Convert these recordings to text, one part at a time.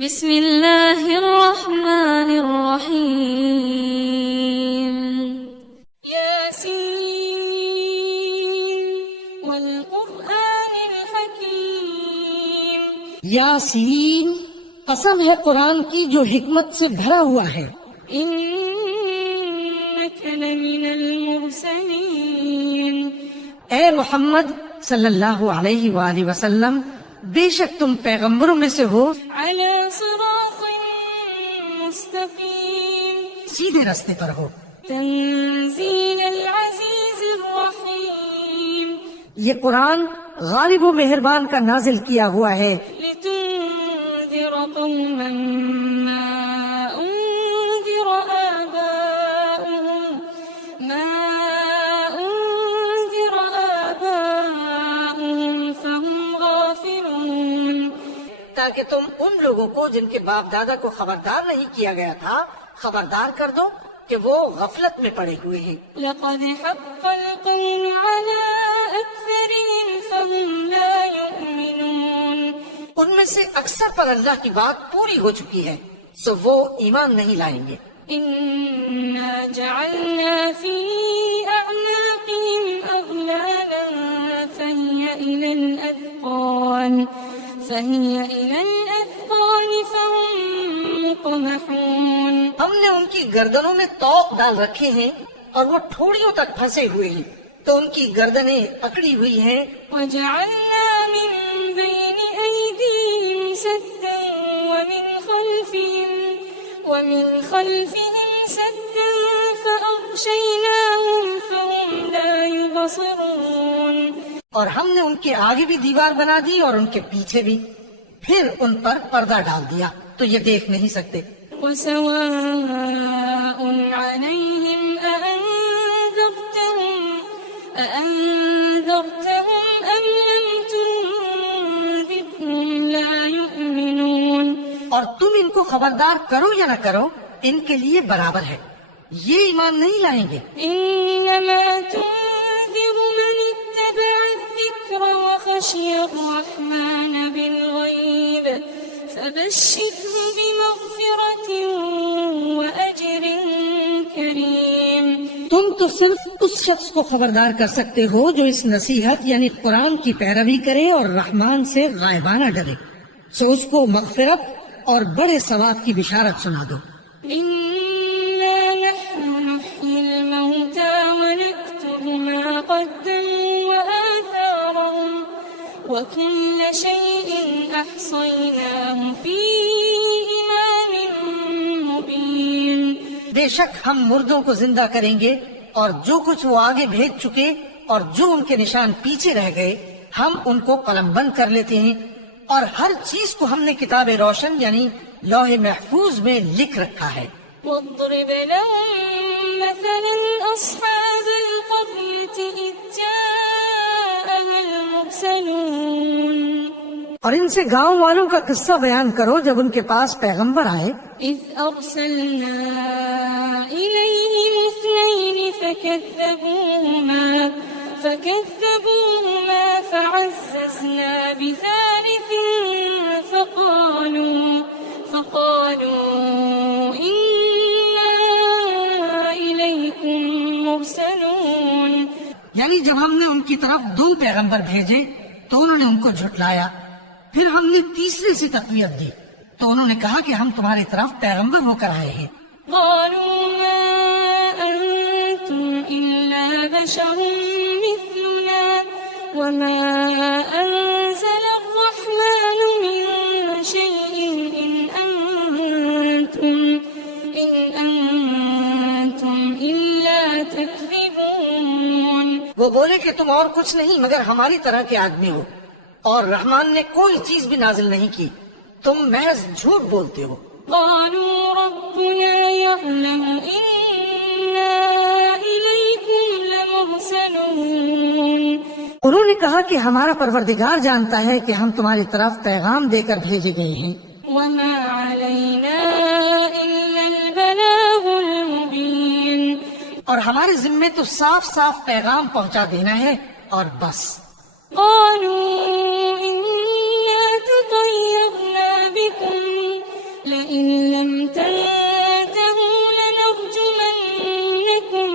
بسم اللہ الرحمن الرحیم یاسین والقرآن الحکیم یاسین، قسم ہے قرآن کی جو حکمت سے بھرا ہوا ہے. انک لمن المرسلین اے محمد صلی اللہ علیہ وآلہ وسلم، بے شک تم پیغمبروں میں سے ہو علی صراط مستقیم سیدھے راستے پر ہو. تنزیل العزیز الرحیم یہ قرآن غالب و مہربان کا نازل کیا ہوا ہے لتنذر قوما ما انذر آباؤهم فهم غافلون، تاکہ تم ان لوگوں کو جن کے باپ دادا کو خبردار نہیں کیا گیا تھا خبردار کر دو کہ وہ غفلت میں پڑے ہوئے ہیں. لقد حق القول على أكثرهم فهم لا يؤمنون. ان میں سے اکثر پر اللہ کی بات پوری ہو چکی ہے سو وہ ایمان نہیں لائیں گے. إنا جعلنا في أعناقهم أغلالا فهي إلى الأذقان فهم مقمحون. ہم نے ان کی گردنوں میں طوق ڈال رکھے ہیں اور وہ ٹھوڑیوں تک پھنسے ہوئے ہیں تو ان کی گردنیں پکڑی ہوئی ہیں. وجعلنا من بين أيديهم سدا ومن خلفهم سدا فأغشيناهم فهم لا يبصرون. اور ہم نے ان کے آگے بھی دیوار بنا دی اور ان کے پیچھے بھی، پھر ان پر پردہ ڈال دیا تو یہ دیکھ نہیں سکتے. وسواء عليهم أأنذرتهم أم لم تنذرهم لا يؤمنون. اور تم ان کو خبردار کرو یا نہ کرو ان کے لیے برابر ہے، یہ ایمان نہیں لائیں گے. إنما تنذر من اتبع الذكر وخشي الرحمن بالغيب فبشره بمغفرة وأجر كريم. تم تو صرف اس شخص کو خبردار کر سکتے ہو جو اس نصیحت یعنی قرآن کی پیروی کرے اور رحمان سے غائبانہ ڈرے، سو اس کو مغفرت اور بڑے ثواب کی بشارت سنا دو. إنا نحن نحيي الموتى ونكتب ما قدموا وآثارهم وكل شيء أحصيناه في إمام مبين. بے شک ہم مردوں کو زندہ کریں گے اور جو کچھ وہ آگے بھیج چکے اور جو ان کے نشان پیچھے رہ گئے ہم ان کو قلم بند کر لیتے ہیں، اور ہر چیز کو ہم نے کتاب روشن یعنی لوح محفوظ میں لکھ رکھا ہے. واضرب لهم مثلا أصحاب القرية إذ جاءها المرسلون. اور ان سے گاؤں والوں کا قصہ بیان کرو جب ان کے پاس پیغمبر آئے. إذ أرسلنا إليهم اثنين فكذبوهما فعززنا بثالث فقالوا إنا إليكم مرسلون. یعنی جب ہم نے ان کی طرف 2 پیغمبر بھیجے تو انہوں نے ان کو جھٹلایا، پھر ہم نے تیسرے سے تقویت دی تو انہوں نے کہا کہ ہم تمہاری طرف پیغمبر ہو کر آئے ہیں. قالوا ما أنتم إلا بشر مثلنا وما أنزل الرحمن من شيء إن أنتم إلا تكذبون. وہ بولے کہ تم اور کچھ نہیں مگر ہماری طرح کے آدمی ہو اور رحمان نے کوئی چیز بھی نازل نہیں کی، تم محض جھوٹ بولتے ہو. قالوا ربنا يعلم إنا إليكم لمرسلون. انہوں نے کہا کہ ہمارا پروردگار جانتا ہے کہ ہم تمہاری طرف پیغام دے کر بھیجے گئے ہیں. وما علينا إلا البلاغ المبين. اور ہمارے ذمے تو صاف صاف پیغام پہنچا دینا ہے اور بس. قالوا إنا تطيرنا بكم لئن لم تنتهوا لنرجمنكم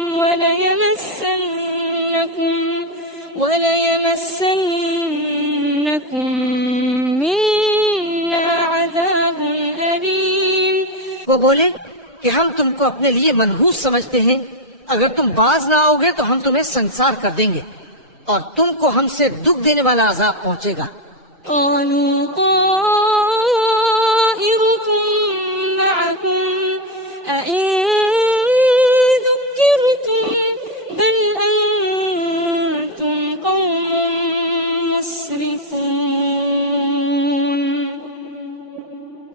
وليمسنكم منا عذاب أليم. وہ بولے کہ ہم تم کو اپنے لیے منحوس سمجھتے ہیں، اگر تم باز نہ آؤ گے تو ہم تمہیں سنسار کر دیں گے اور تم کو ہم سے دکھ دینے والا عذاب پہنچے گا. قالوا طائركم معكم أئن ذكرتم بل أنتم قوم مسرفون.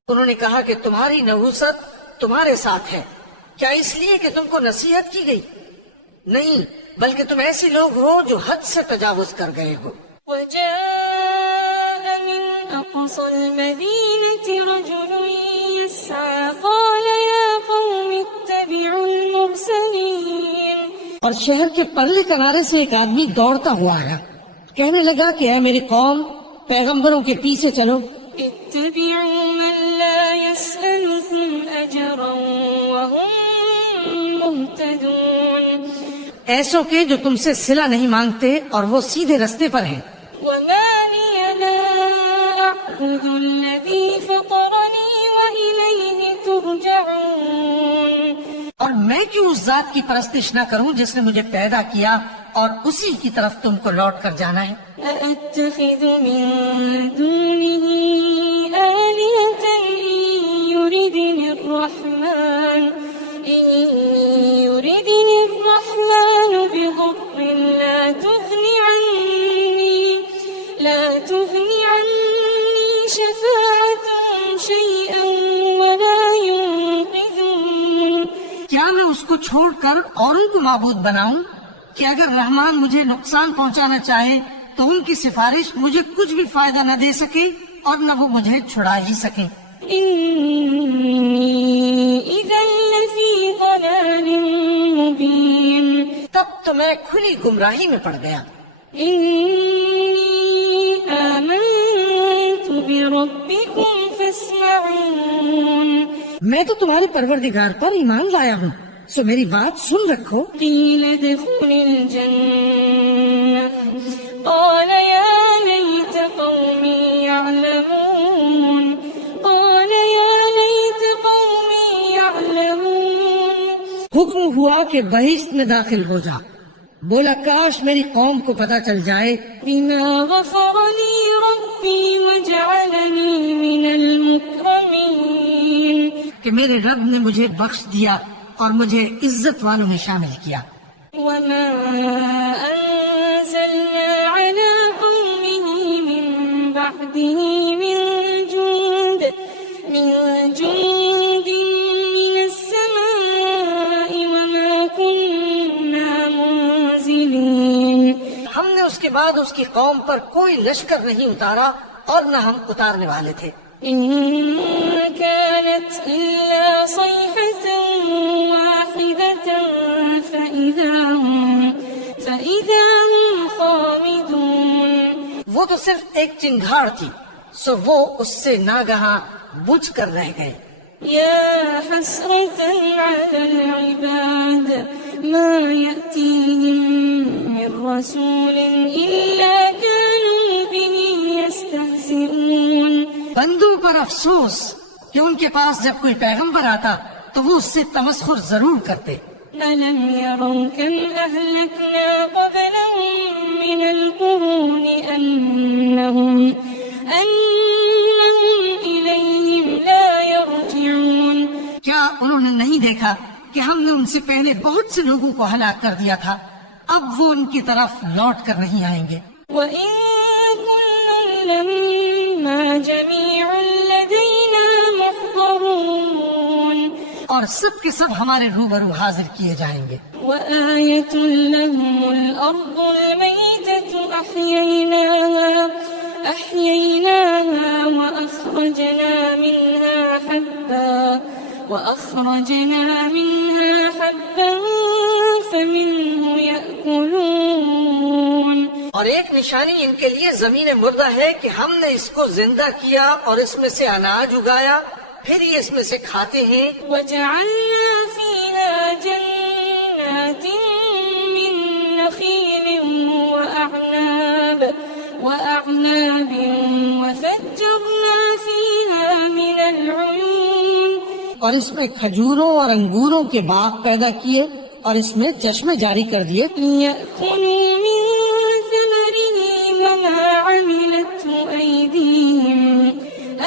انہوں نے کہا کہ تمہاری نحوست تمہارے ساتھ ہے، کیا اس لیے کہ تم کو نصیحت کی گئی؟ نہیں، بلکہ تم ایسے لوگ ہو جو حد سے تجاوز کر گئے ہو. وجاء من أقصى المدينة رجل يسعى قال يا قوم اتبعوا المرسلين. اور شہر کے پرلے کنارے سے ایک آدمی دوڑتا ہوا آیا، کہنے لگا کہ اے میری قوم، پیغمبروں کے پیچھے چلو. اتبعوا من لا يسألكم أجرا وهم مهتدون. ایسوں کے جو تم سے صلہ نہیں مانگتے اور وہ سیدھے رستے پر ہیں. وما لي لا أعبد الذي فطرني وإليه ترجعون. اور میں کیوں اس ذات کی پرستش نہ کروں جس نے مجھے پیدا کیا اور اسی کی طرف تم کو لوٹ کر جانا ہے. أأتخذ من دونه آلهة إن يردني الرحمن بضر لا تغني عني شفاعتهم شيئا ولا ينقذون. کیا میں اس کو چھوڑ کر اوروں کو معبود بناؤں کہ اگر رحمان مجھے نقصان پہنچانا چاہے تو ان کی سفارش مجھے کچھ بھی فائدہ نہ دے سکے اور نہ وہ مجھے چھڑا ہی سکے. إني إذا لفي ضلال مبين. تب تو میں کھلی گمراہی میں پڑ گیا. إني آمنت بربكم فاسمعون. میں تو تمہارے پروردگار پر ایمان لایا ہوں، سو میری بات سن رکھو. قيل ادخل الجنة قال يا ليت قومي يعلمون. قال يا ليت قومي يعلمون. حکم ہوا کہ بہشت میں داخل ہو جا. بولا کاش میری قوم کو پتہ چل جائے بما غفر لي ربي وجعلني من المكرمين. کہ میرے رب نے مجھے بخش دیا اور مجھے عزت والوں میں شامل کیا. وما أنزلنا على قومه من بعده من جند من السماء وما كنا منزلين. ہم نے اس کے بعد اس کی قوم پر کوئی لشکر نہیں اتارا اور نہ ہم اتارنے والے تھے. إن كانت إلا صيحة واحدة فإذا هم خامدون. وہ تو صرف ایک چنگھاڑ تھی، سو وہ اس سے ناگہاں بجھ کر رہ گئے. يا حسرة على العباد ما يأتيهم من رسول إلا كانوا به يستهزئون. بندوں پر افسوس کہ ان کے پاس جب کوئی پیغمبر آتا تو وہ اس سے تمسخر ضرور کرتے. ألم يروا كم أهلكنا قبلهم من القرون أنهم إليهم لا يرجعون. کیا انہوں نے نہیں دیکھا کہ ہم نے ان سے پہلے بہت سے لوگوں کو ہلاک کر دیا تھا، اب وہ ان کی طرف لوٹ کر نہیں آئیں گے. وإن كل لما جميع لدينا محضرون. اور سب کے سب ہمارے روبرو حاضر کیے جائیں گے. وآية لهم الأرض الميتة أحييناها وأخرجنا منها حبا فمنه يأكلون. اور ایک نشانی ان کے لیے زمین مردہ ہے کہ ہم نے اس کو زندہ کیا اور اس میں سے اناج اگایا پھر یہ اس میں سے کھاتے ہیں. وجعلنا فيها جنات من نخيل وأعناب وفجرنا فيها من العيون. اور اس میں کھجوروں اور انگوروں کے باغ پیدا کیے اور اس میں چشمے جاری کر دیے. ليأكلوا من ثمره وما عملته أيديهم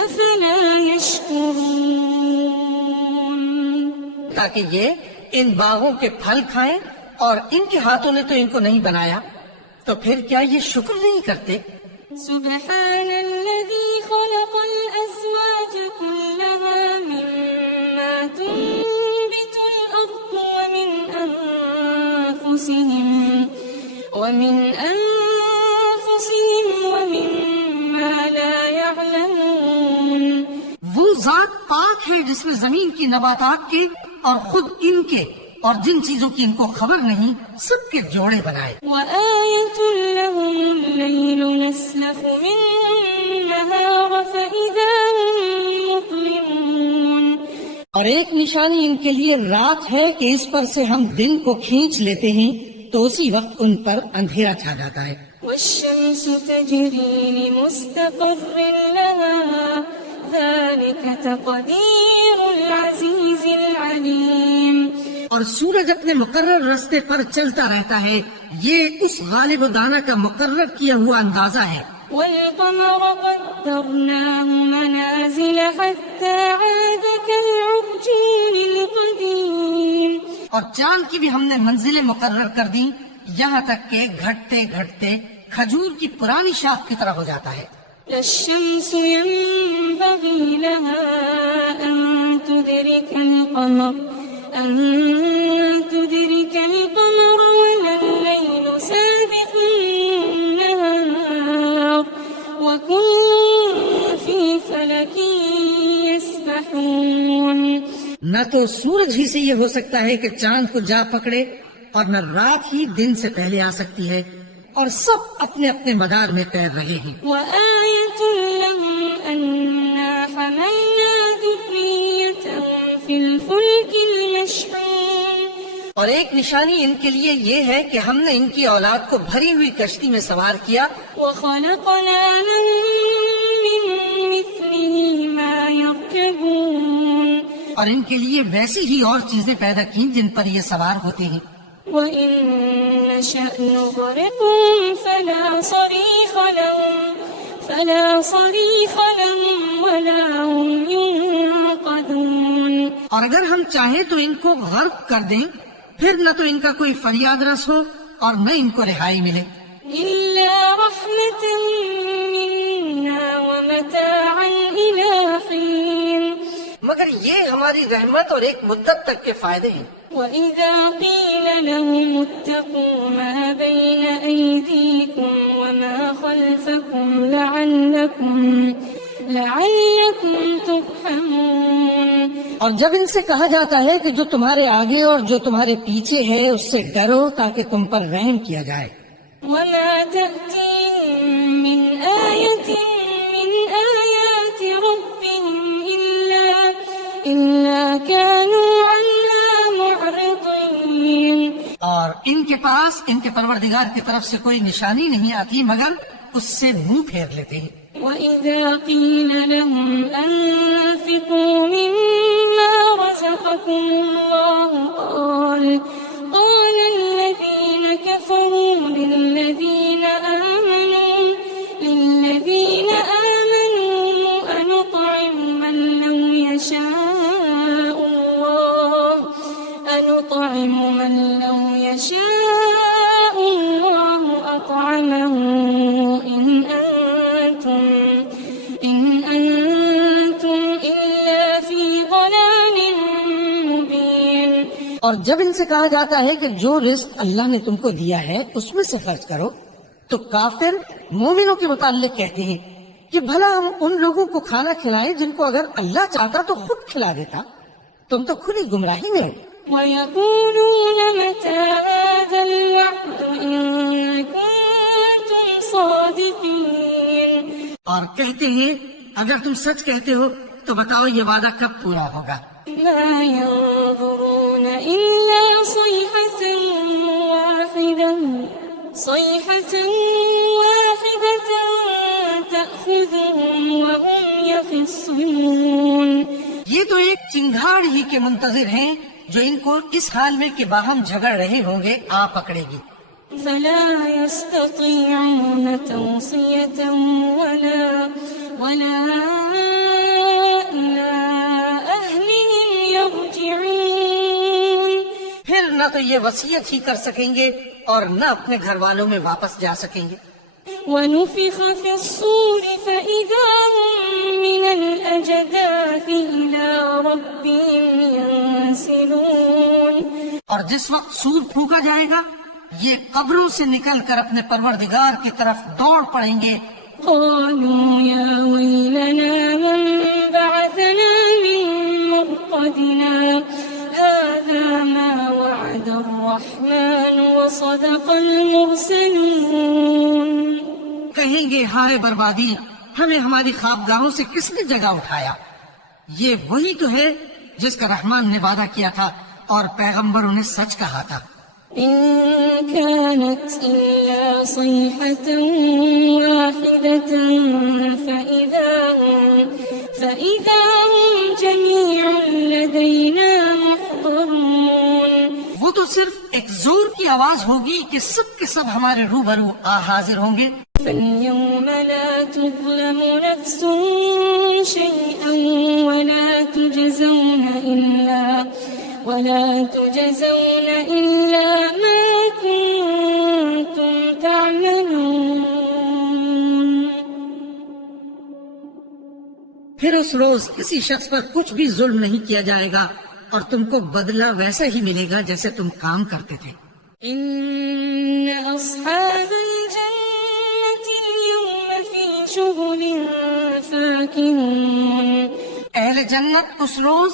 أفلا يشكرون. تاکہ یہ ان باغوں کے پھل کھائیں اور ان کے ہاتھوں نے تو ان کو نہیں بنایا، تو پھر کیا یہ شکر نہیں کرتے؟ سبحان الذي خلق الأزواج كلها مما تنبت الأرض ومن أنفسهم ومما لا يعلمون. وہ ذات پاک ہے جس نے زمین کی نباتات کے اور خود ان کے اور جن چیزوں کی ان کو خبر نہیں سب کے جوڑے بنائے. وآية لهم الليل نسلخ منه النهار فإذا هم مظلمون. اور ایک نشانی ان کے لیے رات ہے کہ اس پر سے ہم دن کو کھینچ لیتے ہیں تو اسی وقت ان پر اندھیرا چھا جاتا ہے. والشمس تجري لمستقر لها ذلك تقدير العزيز العليم. اور سورج اپنے مقرر راستے پر چلتا رہتا ہے، یہ اس غالب و دانا کا مقرر کیا ہوا اندازہ ہے. والقمر قدرناه منازل حتى عاد كالعرجون القديم. اور چاند کی بھی ہم نے منزلیں مقرر کر دی یہاں تک کہ گھٹتے گھٹتے کھجور کی پرانی شاخ کی طرح ہو جاتا ہے. لا الشمس ينبغي لها أن تدرك القمر ولا الليل سابق النهار وكل في فلك يسبحون. نہ تو سورج ہی سے یہ ہو سکتا ہے کہ چاند کو جا پکڑے اور نہ رات ہی دن سے پہلے آ سکتی ہے، اور سب اپنے اپنے مدار میں تیر رہے ہیں. وآية لهم أنا حملنا ذريتهم في الفلك المشحون. اور ایک نشانی ان کے لیے یہ ہے کہ ہم نے ان کی اولاد کو بھری ہوئی کشتی میں سوار کیا. وخلقنا لهم من مثله ما يركبون. اور ان کے لیے ویسی ہی اور چیزیں پیدا کی جن پر یہ سوار ہوتے ہیں. وإن نشأ نغرقهم فلا صريخ لهم ولا هم ينقذون. اور اگر ہم چاہیں تو ان کو غرق کر دیں، پھر نہ تو ان کا کوئی فریاد رس ہو اور نہ ان کو رہائی ملے. إلا رحمة منا ومتاعا إلى حين. مگر یہ ہماری رحمت اور ایک مدت تک کے فائدے ہیں. وإذا قيل لهم اتقوا ما بين أيديكم وما خلفكم لعلكم ترحمون. اور جب ان سے کہا جاتا ہے کہ جو تمہارے آگے اور جو تمہارے پیچھے ہے اس سے ڈرو تاکہ تم پر رحم کیا جائے. وما تأتيهم من آية من آيات ربهم إلا كانوا عنها معرضين. اور ان کے پاس ان کے پروردگار کی طرف سے کوئی نشانی نہیں آتی مگر اس سے منہ پھیر لیتے ہیں. وإذا قيل لهم أنفقوا مما رزقكم الله قال الذين كفروا للذين آمنوا أنطعم من لو يشاء الله أطعمه إن أنتم إلا في ضلال مبين. اور جب ان سے کہا جاتا ہے کہ جو رزق اللہ نے تم کو دیا ہے اس میں سے خرچ کرو تو کافر مومنوں کے متعلق کہتے ہیں کہ بھلا ہم ان لوگوں کو کھانا کھلائیں جن کو اگر اللہ چاہتا تو خود کھلا دیتا. تم تو کھلی گمراہی میں ہو. ويقولون متى هذا الوعد إن كنتم صادقين. اور کہتے ہیں اگر تم سچ کہتے ہو تو بتاؤ یہ وعدہ کب پورا ہوگا؟ ما ينظرون إلا صيحة واحدة تأخذهم وهم يخصمون. یہ تو ایک چنگھاڑ ہی کے منتظر ہیں جو ان کو اس حال میں کہ باہم جھگڑ رہے ہوں گے آ پکڑے گی. فلا يستطيعون توصية ولا إلى أهلهم يرجعون. پھر نہ تو یہ وصیت ہی کر سکیں گے اور نہ اپنے گھر والوں میں واپس جا سکیں گے. ونفخ في الصور فإذا هم من الأجداث إلى ربهم ينسلون. اور جس وقت سور پھونکا جائے گا یہ قبروں سے نکل کر اپنے پروردگار کی طرف دوڑ پڑیں گے. قالوا يا ويلنا من بعثنا من مرقدنا هذا ما وعد الرحمن وصدق المرسلون. کہیں گے ہائے بربادی، ہمیں ہماری خوابگاہوں سے کس نے جگہ اٹھایا؟ یہ وہی تو ہے جس کا رحمان نے وعدہ کیا تھا اور پیغمبروں نے سچ کہا تھا. إن كانت إلا صيحة واحدة فإذا هم جميع لدينا محضرون. وہ تو صرف ایک زور کی آواز ہوگی کہ سب کے سب ہمارے روبرو حاضر ہوں گے. فاليوم لا تظلم نفس شيئا ولا تجزون إلا ما كنتم تعملون. پھر اس روز کسی شخص پر کچھ بھی ظلم نہیں کیا جائے گا اور تم کو بدلہ ویسا ہی ملے گا جیسے تم کام کرتے تھے. إن أصحاب الجنة اليوم في شغل فاكهون. اہل جنت اس روز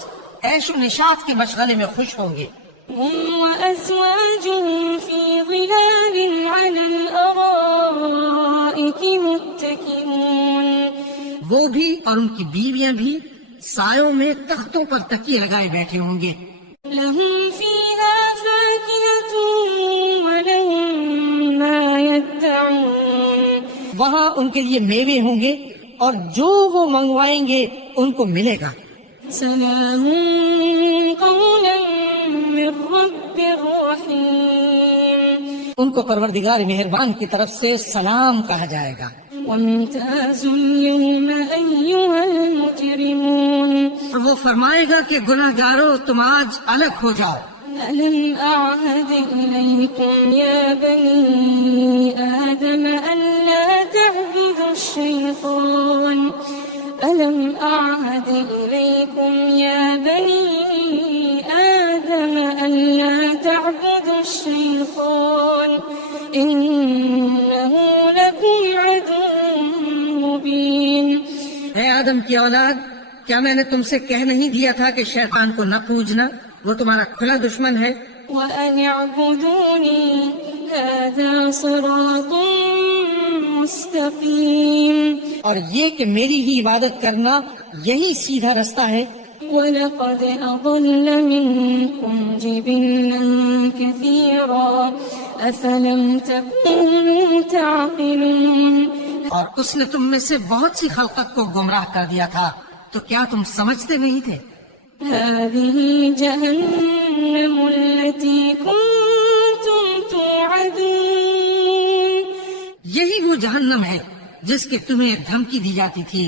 عیش و نشاط کے مشغلے میں خوش ہوں گے. هم وأزواجهم في ظلال على الأرائك متكئون. وہ بھی اور ان کی بیویاں بھی سایوں میں تختوں پر تکیے لگائے بیٹھے ہوں گے. لهم فيها فاكهة ولهم ما يدعون. وہاں ان کے لیے میوے ہوں گے اور جو وہ منگوائیں گے ان کو ملے گا. سلام قولا من رب رحيم. ان کو پروردگار مہربان کی طرف سے سلام کہا جائے گا. وامتازوا اليوم أيها المجرمون. اور وہ فرمائے گا کہ گناہ گارو تم آج الگ ہو جاؤ. ألم أعهد إليكم يا بني آدم ألا تعبدوا الشيطان ألم أعهد إليكم يا بني آدم ألا تعبدوا الشيطان إنه لكم عدو مبين. اے آدم کی اولاد، کیا میں نے تم سے کہہ نہیں دیا تھا کہ شیطان کو نہ پوجنا، وہ تمہارا کھلا دشمن ہے. وأن اعبدوني هذا صراط مستقيم. اور یہ کہ میری ہی عبادت کرنا یہی سیدھا رستہ ہے. ولقد أضل منكم جبلا كثيرا أفلم تكونوا تعقلون. اور اس نے تم میں سے بہت سی خلقت کو گمراہ کر دیا تھا، تو کیا تم سمجھتے نہیں تھے؟ هذه جهنم التي كنتم توعدون. یہی وہ جہنم ہے جس کی تمہیں دھمکی دی جاتی تھی.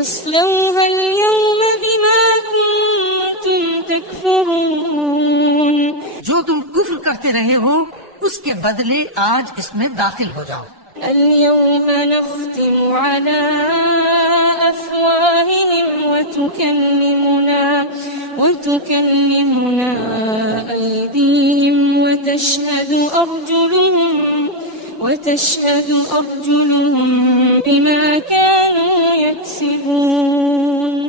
اصلوها اليوم بما كنتم تكفرون. جو تم کفر کرتے رہے ہو اس کے بدلے آج اس میں داخل ہو جاؤ. اليوم نختم على أفواههم وتكلمنا أيديهم وتشهد أرجلهم بما كانوا يكسبون.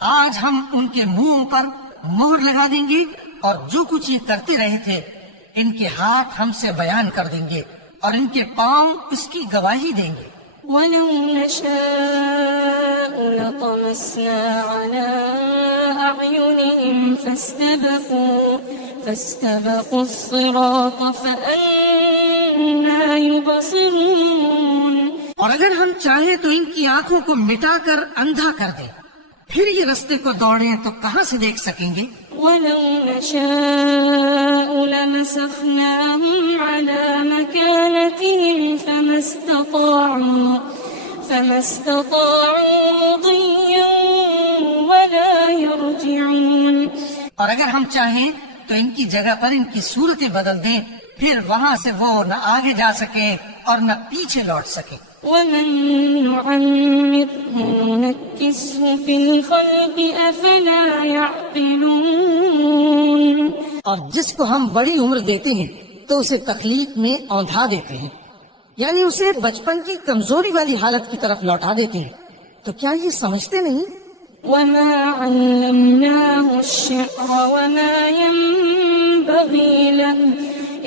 آج ہم ان کے منہ پر مہر لگا دیں گے اور جو کچھ یہ کرتے رہے تھے ان کے ہاتھ ہم سے بیان کر دیں گے اور ان کے پاؤں اس کی گواہی دیں گے. ولو نشاء لطمسنا على أعينهم فاستبقوا الصراط فأنى يبصرون. اور اگر ہم چاہیں تو ان کی آنکھوں کو مٹا کر اندھا کر دیں، پھر یہ رستے کو دوڑیں تو کہاں سے دیکھ سکیں گے؟ ولو نشاء لمسخناهم على مكانتهم فما استطاعوا مضيا ولا يرجعون. اور اگر ہم چاہیں تو ان کی جگہ پر ان کی صورتیں بدل دیں، پھر وہاں سے وہ نہ آگے جا سکے اور نہ پیچھے لوٹ سکے. ومن نعمره ننكسه في الخلق أفلا يعقلون. اور جس کو ہم بڑی عمر دیتے ہیں تو اسے تخلیق میں اوندھا دیتے ہیں، یعنی اسے بچپن کی کمزوری والی حالت کی طرف لوٹا دیتے ہیں. تو کیا یہ سمجھتے نہیں؟ وما علمناه الشعر وما ينبغي له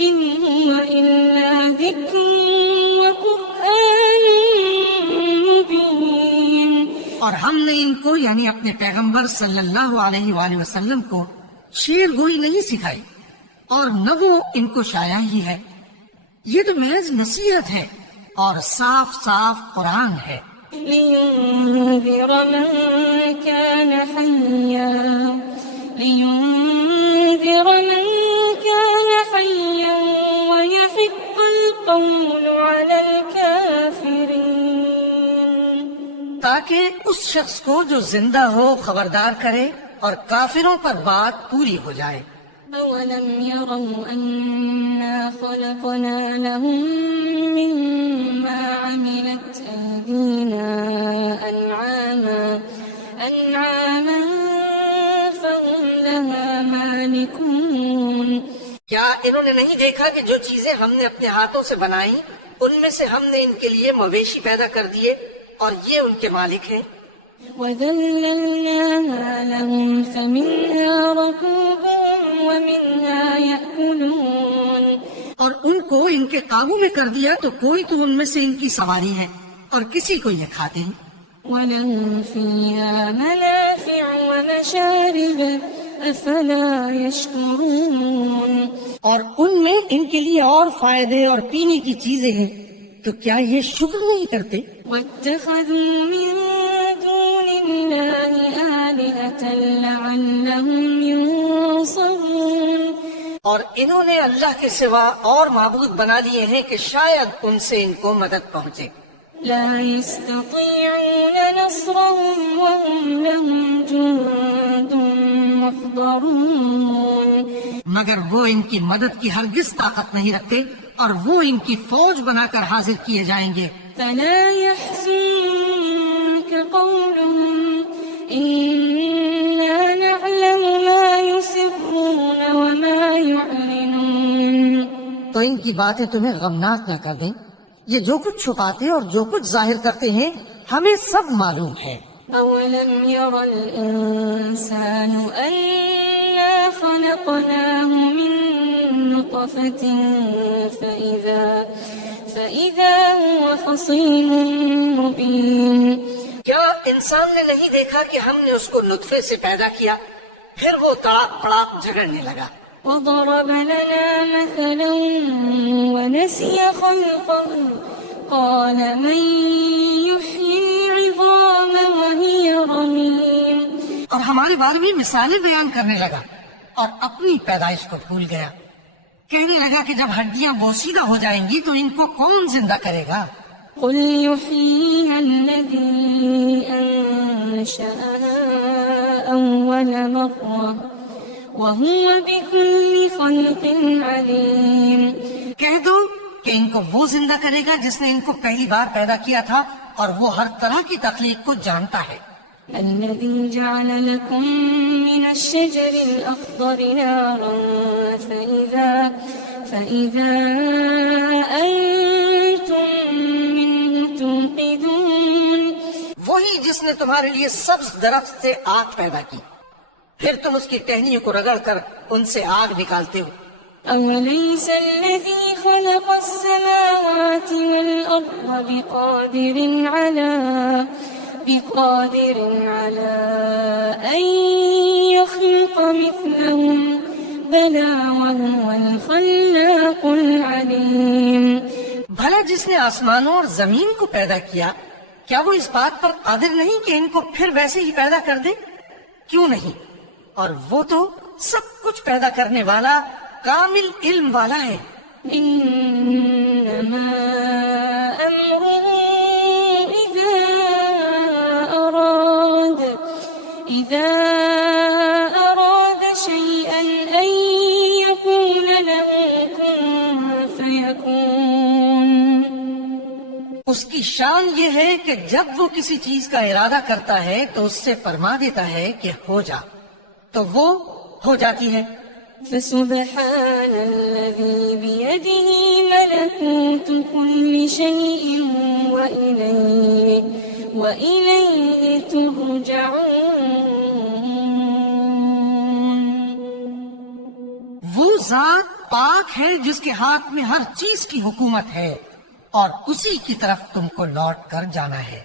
إن هو إلا ذكر وقرآن مبين. اور ہم نے ان کو یعنی اپنے پیغمبر صلی اللہ علیہ وآلہ وسلم کو شعر گوئی نہیں سکھائی، اور نہ وہ ان کو شاعری ہی ہے. یہ تو محض نصیحت ہے اور صاف صاف قرآن ہے. لينذر من كان حيا ويحق القول على الكافرين. تاکہ اس شخص کو جو زندہ ہو خبردار کرے اور کافروں پر بات پوری ہو جائے. أولم يروا أنا خلقنا لهم مما عملت أيدينا أنعاما فهم لها مالكون. کیا انہوں نے نہیں دیکھا کہ جو چیزیں ہم نے اپنے ہاتھوں سے بنائی ان میں سے ہم نے ان کے لیے مویشی پیدا کر دیے اور یہ ان کے مالک ہیں. وَذَلَّلْنَاهَا لَهُمْ فَمِنْهَا رَكُوبُهُمْ وَمِنْهَا يَأْكُلُونَ. اور ان کو ان کے قابو میں کر دیا تو کوئی تو ان میں سے ان کی سواری ہے اور کسی کو یہ کھاتے ہیں. وَلَهُمْ فِيهَا مَنَافِعُ وَمَشَارِبُ أَفَلَا يَشْكُرُونَ. اور ان میں ان کے لیے اور فائدے اور پینے کی چیزیں ہیں، تو کیا یہ شکر نہیں کرتے؟ وَاتَّخَذُوا مِن دُونِ اللَّهِ آلِهَةً لَعَلَّهُمْ يُنصَرُونَ. اور انہوں نے اللہ کے سوا اور معبود بنا لیے ہیں کہ شاید ان سے ان کو مدد پہنچے. لا يستطيعون نصرهم وهم لهم جند محضرون. مگر وہ ان کی مدد کی ہرگز طاقت نہیں رکھتے اور وہ ان کی فوج بنا کر حاضر کیے جائیں گے. فلا يحزنك قولهم إنا نعلم ما يسرون وما يعلنون. تو ان کی باتیں تمہیں غمناک نہ کر دیں. یہ جو کچھ چھپاتے اور جو کچھ ظاہر کرتے ہیں ہمیں سب معلوم ہے. أولم ير الإنسان أنا خلقناه من نطفة فإذا هو خصيم مبين. کیا انسان نے نہیں دیکھا کہ ہم نے اس کو نطفے سے پیدا کیا، پھر وہ تڑاک پڑاک جھگڑنے لگا. وضرب لنا مثلا ونسي خلقه قال من يحيي العظام وهي رميم. اور ہمارے بارے میں مثالیں بیان کرنے لگا اور اپنی پیدائش کو بھول گیا. کہنے لگا کہ جب ہڈیاں بوسیدہ ہو جائیں گی تو ان کو کون زندہ کرے گا؟ قل يحييها الذي أنشأها أول مرة وهو بكل خلق عليم. کہہ دو کہ ان کو وہ زندہ کرے گا جس نے ان کو پہلی بار پیدا کیا تھا اور وہ ہر طرح کی تخلیق کو جانتا ہے. الذي جعل لكم من الشجر الأخضر نارا فإذا أنتم منه توقدون. وہی جس نے تمہارے لیے سبز درخت سے آگ پیدا کی، پھر تم اس کی ٹہنیوں کو رگڑ کر ان سے آگ نکالتے ہو. أوليس الذي خلق السماوات والأرض بقادر على أن يخلق مثلهم بلى وهو الخلاق العليم. بھلا جس نے آسمانوں اور زمین کو پیدا کیا، کیا وہ اس بات پر قادر نہیں کہ ان کو پھر ویسے ہی پیدا کر دے؟ کیوں نہیں؟ اور وہ تو سب کچھ پیدا کرنے والا، کامل علم والا ہے. إنما أمره إذا أراد شيئا أن يقول له كن فيكون. اس کی شان یہ ہے کہ جب وہ کسی چیز کا ارادہ کرتا ہے تو اس سے فرما دیتا ہے کہ ہو جا، تو وہ ہو جاتی ہے. فسبحان الذي بيده ملكوت كل شيء وإليه ترجعون. وہ ذات پاک ہے جس کے ہاتھ میں ہر چیز کی حکومت ہے اور اسی کی طرف تم کو لوٹ کر جانا ہے.